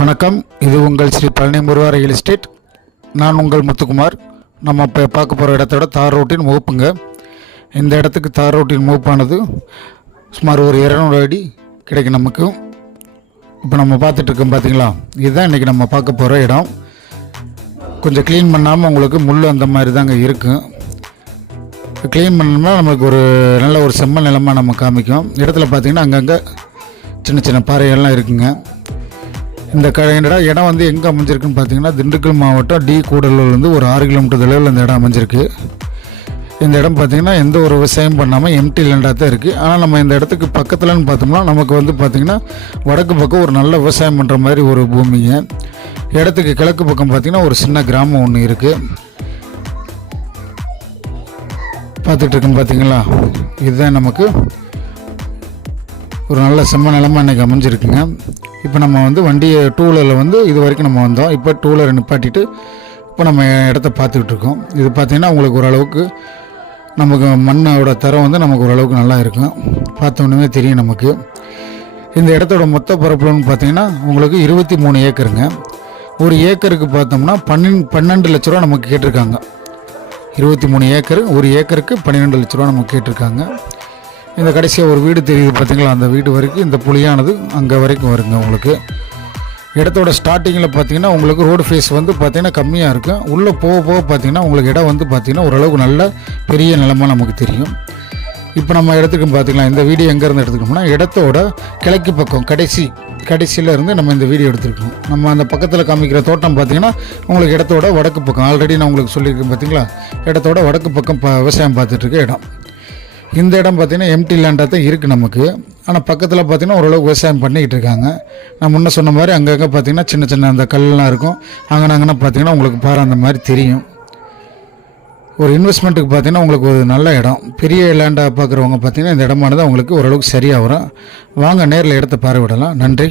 வணக்கம். இது உங்கள் ஸ்ரீ பழனி முருகா ரியல் எஸ்டேட் நான் உங்கள் முத்துக்குமார். நம்ம இப்போ பார்க்க போகிற இடத்தோட தார் ரோட்டின் முகப்புங்க இந்த இடத்துக்கு தார் ரோட்டின் முகப்பானது சுமார் ஒரு இரநூறு அடி கிடைக்கும் நமக்கு. இப்போ நம்ம பார்த்துட்ருக்கோம் பார்த்தீங்களா இதுதான் இன்றைக்கி நம்ம பார்க்க போகிற இடம். கொஞ்சம் க்ளீன் பண்ணாமல் உங்களுக்கு முள் அந்த மாதிரி தாங்க இருக்கும் க்ளீன் பண்ணோம்னா நமக்கு ஒரு நல்ல ஒரு செம்ம நிலமாக நம்ம காமிக்கும். இடத்துல பார்த்தீங்கன்னா அங்கங்கே சின்ன சின்ன பாறைகள்லாம் இருக்குங்க. இந்த க இடம் வந்து எங்கே அமைஞ்சிருக்குன்னு பார்த்தீங்கன்னா திண்டுக்கல் மாவட்டம் டி கூடலூர்லேருந்து ஒரு ஆறு கிலோமீட்டர் தொலைவில் இந்த இடம் அமைஞ்சிருக்கு. இந்த இடம் பார்த்திங்கன்னா எந்த ஒரு விவசாயம் பண்ணாமல் எம்டி லேண்டாக தான் இருக்குது ஆனால் நம்ம இந்த இடத்துக்கு பக்கத்துலன்னு பார்த்தோம்னா நமக்கு வந்து பார்த்திங்கன்னா வடக்கு பக்கம் ஒரு நல்ல விவசாயம் பண்ணுற மாதிரி ஒரு பூமிங்க. இடத்துக்கு கிழக்கு பக்கம் பார்த்திங்கன்னா ஒரு சின்ன கிராமம் ஒன்று இருக்குது பார்த்துட்டு பார்த்தீங்களா? இதுதான் நமக்கு ஒரு நல்ல செம்ம நிலமாக இன்றைக்கி அமைஞ்சிருக்குங்க. இப்போ நம்ம வந்து வண்டியை டூவீலரில் வந்து இது வரைக்கும் நம்ம வந்தோம். இப்போ டூவீலரை நிப்பாட்டிட்டு இப்போ நம்ம இடத்த பார்த்துக்கிட்டு இருக்கோம். இது பார்த்திங்கன்னா உங்களுக்கு ஓரளவுக்கு நமக்கு மண்ணோட தரம் வந்து நமக்கு ஓரளவுக்கு நல்லா இருக்கும். பார்த்தோன்னே தெரியும் நமக்கு. இந்த இடத்தோட மொத்த பரப்பளவுன்னு பார்த்தீங்கன்னா உங்களுக்கு இருபத்தி மூணு ஏக்கருங்க. ஒரு ஏக்கருக்கு பார்த்தோம்னா பன்னெண்டு பன்னெண்டு லட்ச ரூபா நமக்கு கேட்டிருக்காங்க. இருபத்தி மூணு ஏக்கர் ஒரு ஏக்கருக்கு பன்னிரெண்டு லட்ச ரூபா நமக்கு கேட்டிருக்காங்க. இந்த கடைசியாக ஒரு வீடு தெரியுது பார்த்தீங்களா அந்த வீடு வரைக்கும் இந்த புளியானது அங்கே வரைக்கும் வருங்க உங்களுக்கு. இடத்தோட ஸ்டார்டிங்கில் பார்த்தீங்கன்னா உங்களுக்கு ரோடு ஃபேஸ் வந்து பார்த்தீங்கன்னா கம்மியாக இருக்கும் உள்ளே போக போக பார்த்தீங்கன்னா உங்களுக்கு இடம் வந்து பார்த்தீங்கன்னா ஓரளவுக்கு நல்ல பெரிய நிலமாக நமக்கு தெரியும். இப்போ நம்ம இடத்துக்கு பார்த்திங்களா இந்த வீடியோ எங்கேருந்து எடுத்துக்கோம்னா இடத்தோட கிழக்கு பக்கம் கடைசி கடைசியில் இருந்து நம்ம இந்த வீடியோ எடுத்துருக்கோம். நம்ம அந்த பக்கத்தில் காமிக்கிற தோட்டம் பார்த்தீங்கன்னா உங்களுக்கு இடத்தோட வடக்கு பக்கம் ஆல்ரெடி நான் உங்களுக்கு சொல்லியிருக்கேன் பார்த்தீங்களா இடத்தோட வடக்கு பக்கம் ப விவசாயம் பார்த்துட்ருக்க இடம். இந்த இடம் பார்த்தீங்கன்னா எம்டி லேண்டாக தான் இருக்குது நமக்கு. ஆனால் பக்கத்தில் பார்த்தீங்கன்னா ஓரளவுக்கு விவசாயம் பண்ணிக்கிட்டு இருக்காங்க. நான் முன்ன சொன்ன மாதிரி அங்கங்கே பார்த்தீங்கன்னா சின்ன சின்ன அந்த கல்லாம் இருக்கும். அங்கே அங்கே பார்த்தீங்கன்னா உங்களுக்கு பாரு அந்த மாதிரி தெரியும். ஒரு இன்வெஸ்ட்மெண்ட்டுக்கு பார்த்தீங்கன்னா உங்களுக்கு ஒரு நல்ல இடம். பெரிய லேண்டாக பார்க்குறவங்க பார்த்தீங்கன்னா இந்த இடமானது அவங்களுக்கு ஓரளவுக்கு சரியாக வரும். வாங்க நேரில் இடத்த பார்வையிடலாம். நன்றி.